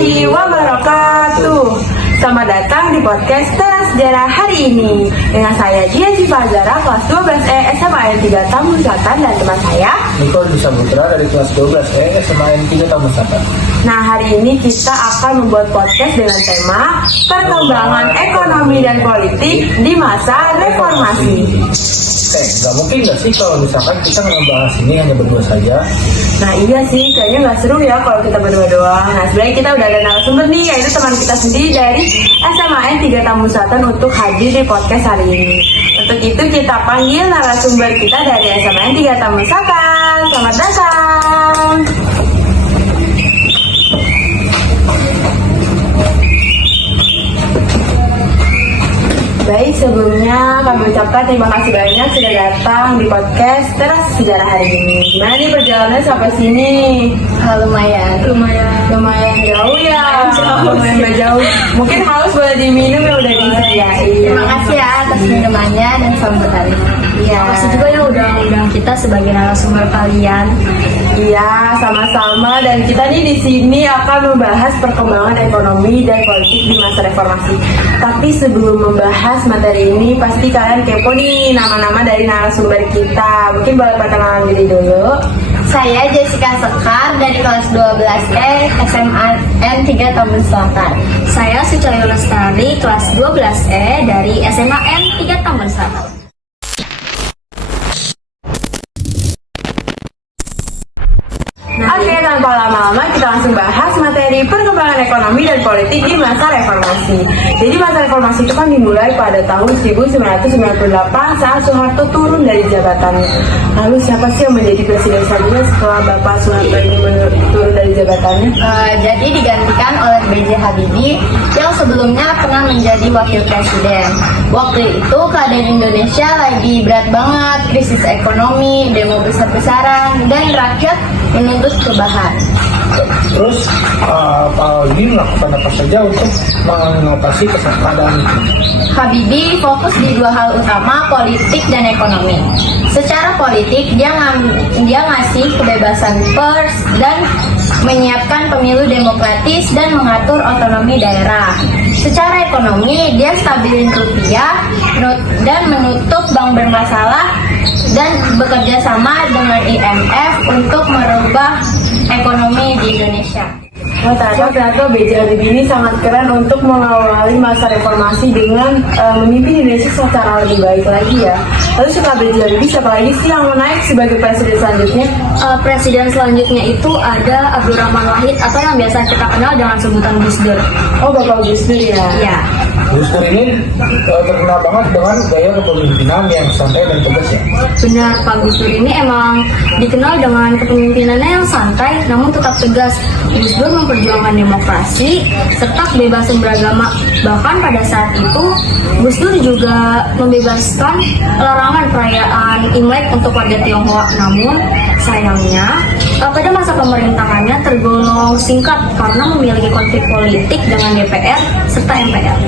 warahmatullahi wabarakatuh. Selamat datang di podcast Teras Sejarah hari ini. Dengan saya Dia Siva Zara, kelas 12E SMA N 3 Tambun Selatan, dan teman saya Niko Disaputra dari kelas 12E SMA N 3 Tambun Selatan. Nah, hari ini kita akan membuat podcast dengan tema perkembangan ekonomi dan politik di masa reformasi. Nggak mungkin nggak sih kalau misalkan kita ngebahas ini hanya berdua saja? Nah iya sih, kayaknya nggak seru ya kalau kita berdua doang. Nah sebenarnya kita udah ada narasumber nih, yaitu teman kita sendiri dari SMA N 3 Tambun Selatan untuk hadir di podcast hari ini. Untuk itu kita panggil narasumber kita dari SMA N 3 Tambun Selatan. Selamat datang. Baik, sebelumnya kami ucapkan terima kasih banyak sudah datang di podcast Teras Sejarah hari ini. Gimana nih perjalanannya sampai sini? Lumayan jauh ya. Lumayan jauh. Mungkin haus boleh diminum ya, udah disediain. Terima kasih ya atas minumannya dan sambutannya. Iya. Terima kasih juga ya udah undang kita sebagai narasumber kalian. Iya, sama-sama. Dan kita nih di sini akan membahas perkembangan ekonomi dan politik di masa reformasi. Tapi sebelum membahas materi ini, pasti kalian kepo nih nama-nama dari narasumber kita. Mungkin boleh perkenalan diri dulu. Saya Jessica Sekar dari kelas 12E SMA N 3 Tambun Selatan. Saya Sucaya Lestari kelas 12E dari SMA N 3 Tambun Selatan. Oke, tanpa lama-lama kita langsung bahas materi perkembangan ekonomi dan politik di masa reformasi. Jadi masa reformasi itu kan dimulai pada tahun 1998 saat Soeharto turun dari jabatannya. Lalu siapa sih yang menjadi presiden selanjutnya setelah Bapak Soeharto ini turun dari jabatannya? Jadi digantikan oleh B.J. Habibie yang sebelumnya pernah menjadi wakil presiden. Waktu itu keadaan Indonesia lagi berat banget, krisis ekonomi, demo besar-besaran, dan rakyat menuntut perubahan. Terus Pak Habibie melakukan apa saja untuk mengatasi keadaan itu? Habibie fokus di dua hal utama, politik dan ekonomi. Secara politik, dia ngasih kebebasan pers dan menyiapkan pemilu demokratis dan mengatur otonomi daerah. Secara ekonomi, dia stabilin rupiah dan menutup bank bermasalah dan bekerja sama dengan IMF untuk merubah ekonomi di Indonesia. Wah, ternyata B.J. Habibie ini sangat keren untuk mengawali masa reformasi dengan memimpin Indonesia secara lebih baik lagi ya. Lalu setelah B.J. Habibie, siapa lagi sih yang naik sebagai presiden selanjutnya? Presiden selanjutnya itu ada Abdurrahman Wahid atau yang biasa kita kenal dengan sebutan Gus Dur. Oh, Bapak Gus Dur ya? Ya. Gus Dur ini terkenal banget dengan gaya kepemimpinan yang santai dan tegas ya. Benar, Pak Gus Dur ini emang dikenal dengan kepemimpinannya yang santai namun tetap tegas. Gus Dur memperjuangkan demokrasi serta kebebasan beragama. Bahkan pada saat itu Gus Dur juga membebaskan larangan perayaan Imlek untuk warga Tionghoa. Namun sayangnya pada masa pemerintahannya tergolong singkat karena memiliki konflik politik dengan DPR serta MPR.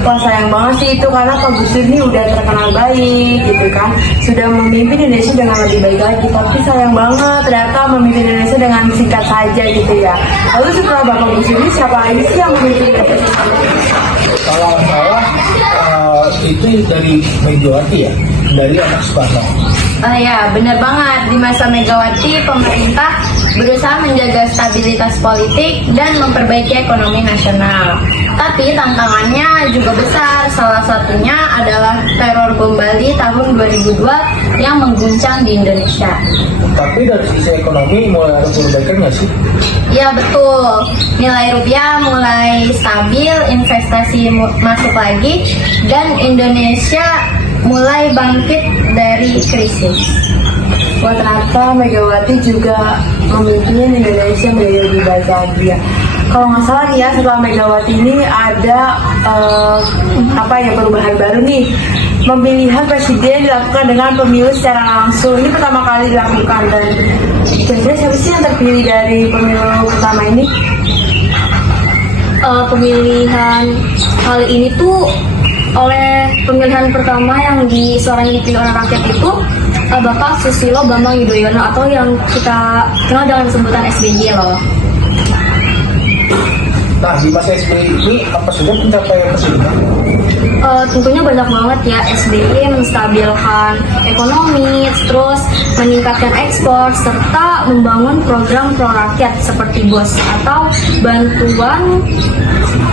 Wah, sayang banget sih itu, karena Pak Gus Dur ini udah terkenal baik gitu kan, sudah memimpin Indonesia dengan lebih baik lagi. Tapi sayang banget ternyata memimpin Indonesia dengan singkat saja gitu ya. Lalu setelah Bapak Gus Dur ini siapa lagi sih yang memimpin Indonesia? Kalau nggak salah itu dari Megawati ya, dari anak Soekarno. Ya, benar banget. Di masa Megawati, pemerintah berusaha menjaga stabilitas politik dan memperbaiki ekonomi nasional. Tapi tantangannya juga besar. Salah satunya adalah teror bom Bali tahun 2002 yang mengguncang di Indonesia. Tapi dari sisi ekonomi mulai ada perbaikan nggak sih? Ya betul, nilai rupiah mulai stabil, investasi masuk lagi, dan Indonesia mulai bangkit dari krisis. Wah, ternyata Megawati juga memimpin Indonesia menjadi lebih baik lagi ya. Kalau nggak salah nih ya, setelah Megawati ini ada perubahan baru nih. Pemilihan presiden dilakukan dengan pemilu secara langsung. Ini pertama kali dilakukan, dan kira-kira siapa sih yang terpilih dari pemilu pertama ini? Pemilihan kali ini tuh oleh pemilihan pertama yang disuarakan dipilih oleh rakyat itu Bapak Susilo Bambang Yudhoyono atau yang kita kenal dengan sebutan SBY loh. Nah, di masa SBY ini apa saja pencapaian Presiden? Tentunya banyak banget ya. SBY menstabilkan ekonomi, terus meningkatkan ekspor, serta membangun program pro rakyat seperti BOS atau bantuan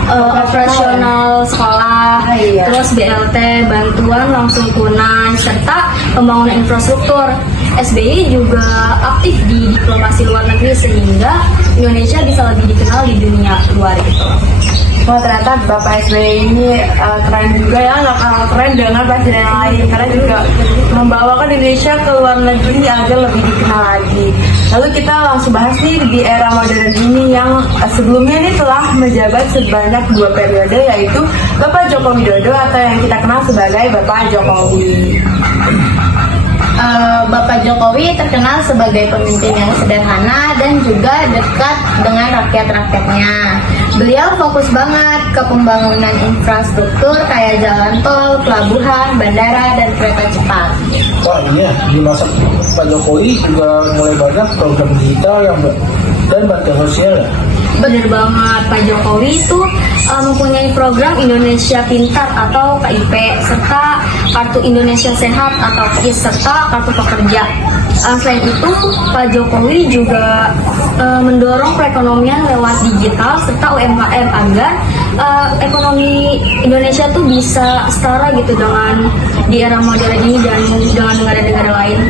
operasional sekolah, terus BLT, bantuan langsung tunai, serta pembangunan infrastruktur. SBY juga aktif di diplomasi luar negeri sehingga Indonesia bisa lebih dikenal di dunia luar gitu. Wah, ternyata Bapak SBY ini keren juga ya, nggak kalah keren dengan presiden yang lain karena juga membawakan Indonesia ke luar negeri agar lebih dikenal lagi. Lalu kita langsung bahas nih di era modern ini yang sebelumnya ini telah menjabat sebanyak 2 periode, yaitu Bapak Joko Widodo atau yang kita kenal sebagai Bapak Jokowi. Bapak Jokowi terkenal sebagai pemimpin yang sederhana dan juga dekat dengan rakyat-rakyatnya. Beliau fokus banget ke pembangunan infrastruktur kayak jalan tol, pelabuhan, bandara, dan kereta cepat. Wah iya, di masa Pak Jokowi juga mulai banyak program digital dan bantuan sosial ya. Bener banget, Pak Jokowi itu mempunyai program Indonesia Pintar atau KIP, serta Kartu Indonesia Sehat atau KIS, serta Kartu Pekerja. Selain itu, Pak Jokowi juga mendorong perekonomian lewat digital serta UMKM agar ekonomi Indonesia tuh bisa setara gitu dengan di era modern ini dan dengan negara-negara lain.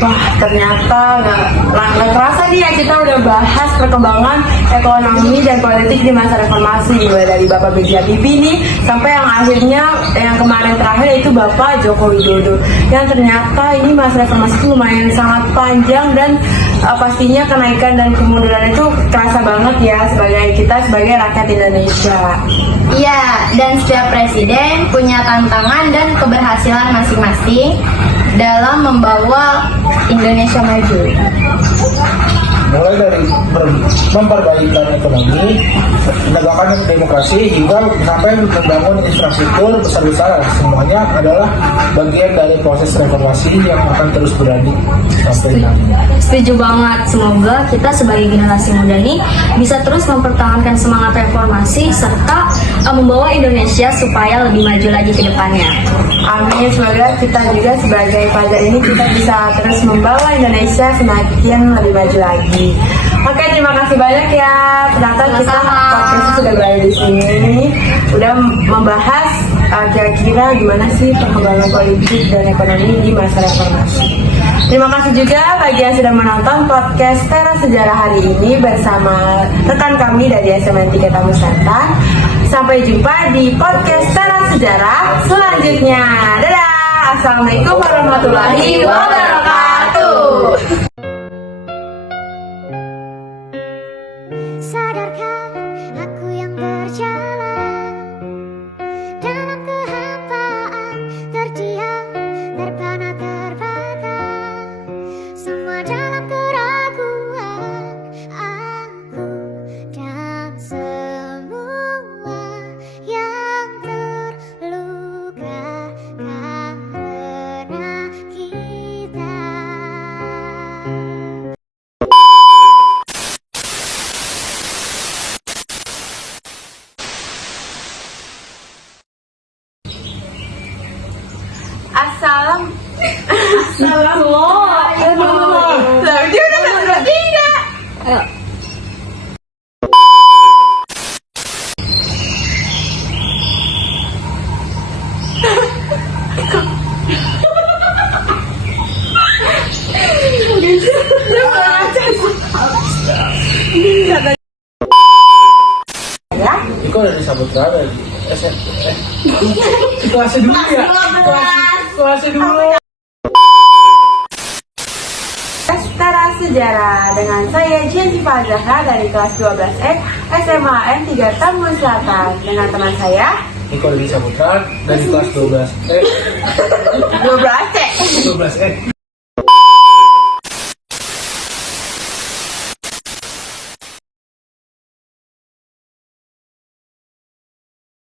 Wah, ternyata nggak terasa nih ya kita udah bahas perkembangan ekonomi dan politik di masa reformasi, mulai dari Bapak B.J. Habibie nih sampai yang akhirnya yang kemarin terakhir yaitu Bapak Joko Widodo. Yang ternyata ini masa reformasi itu lumayan sangat panjang dan pastinya kenaikan dan kemunduran itu kerasa banget ya sebagai rakyat Indonesia. Iya, dan setiap presiden punya tantangan dan keberhasilan masing-masing dalam membawa Indonesia maju. Mulai dari memperbaikan ekonomi, menegakkan demokrasi, hingga sampai membangun infrastruktur besar-besaran. Semuanya adalah bagian dari proses reformasi yang akan terus berlanjut sampai nanti. Setuju banget. Semoga kita sebagai generasi muda nih bisa terus mempertahankan semangat reformasi serta membawa Indonesia supaya lebih maju lagi ke depannya. Amin, semoga kita juga sebagai pelajar ini kita bisa terus membawa Indonesia semakin lebih maju lagi. Oke, terima kasih banyak ya. Ternyata kita podcast sudah berada di sini, udah membahas kira-kira gimana sih perkembangan politik dan ekonomi di masa reformasi. Terima kasih juga bagi yang sudah menonton podcast Teras Sejarah hari ini bersama rekan kami dari SMN 3 Tamu Selatan. Sampai jumpa di podcast Teras Sejarah selanjutnya. Dadah, assalamualaikum warahmatullahi wabarakatuh. Sadarkah aku yang berjalan dalam kehampaan, terdiam, terpana, terbata, semua dalam keraguan aku dan semua yang terluka karena kita. Dia udah tiga. Ayo. Itu udah disambut berapa? Kelas dulu ya? Kelas dulu. Teras Sejarah dengan saya Jensi Fazahra dari kelas 12E SMA N 3 Tambun Selatan dengan teman saya Niko Lisa Putra dari kelas 12E. 12E 12E.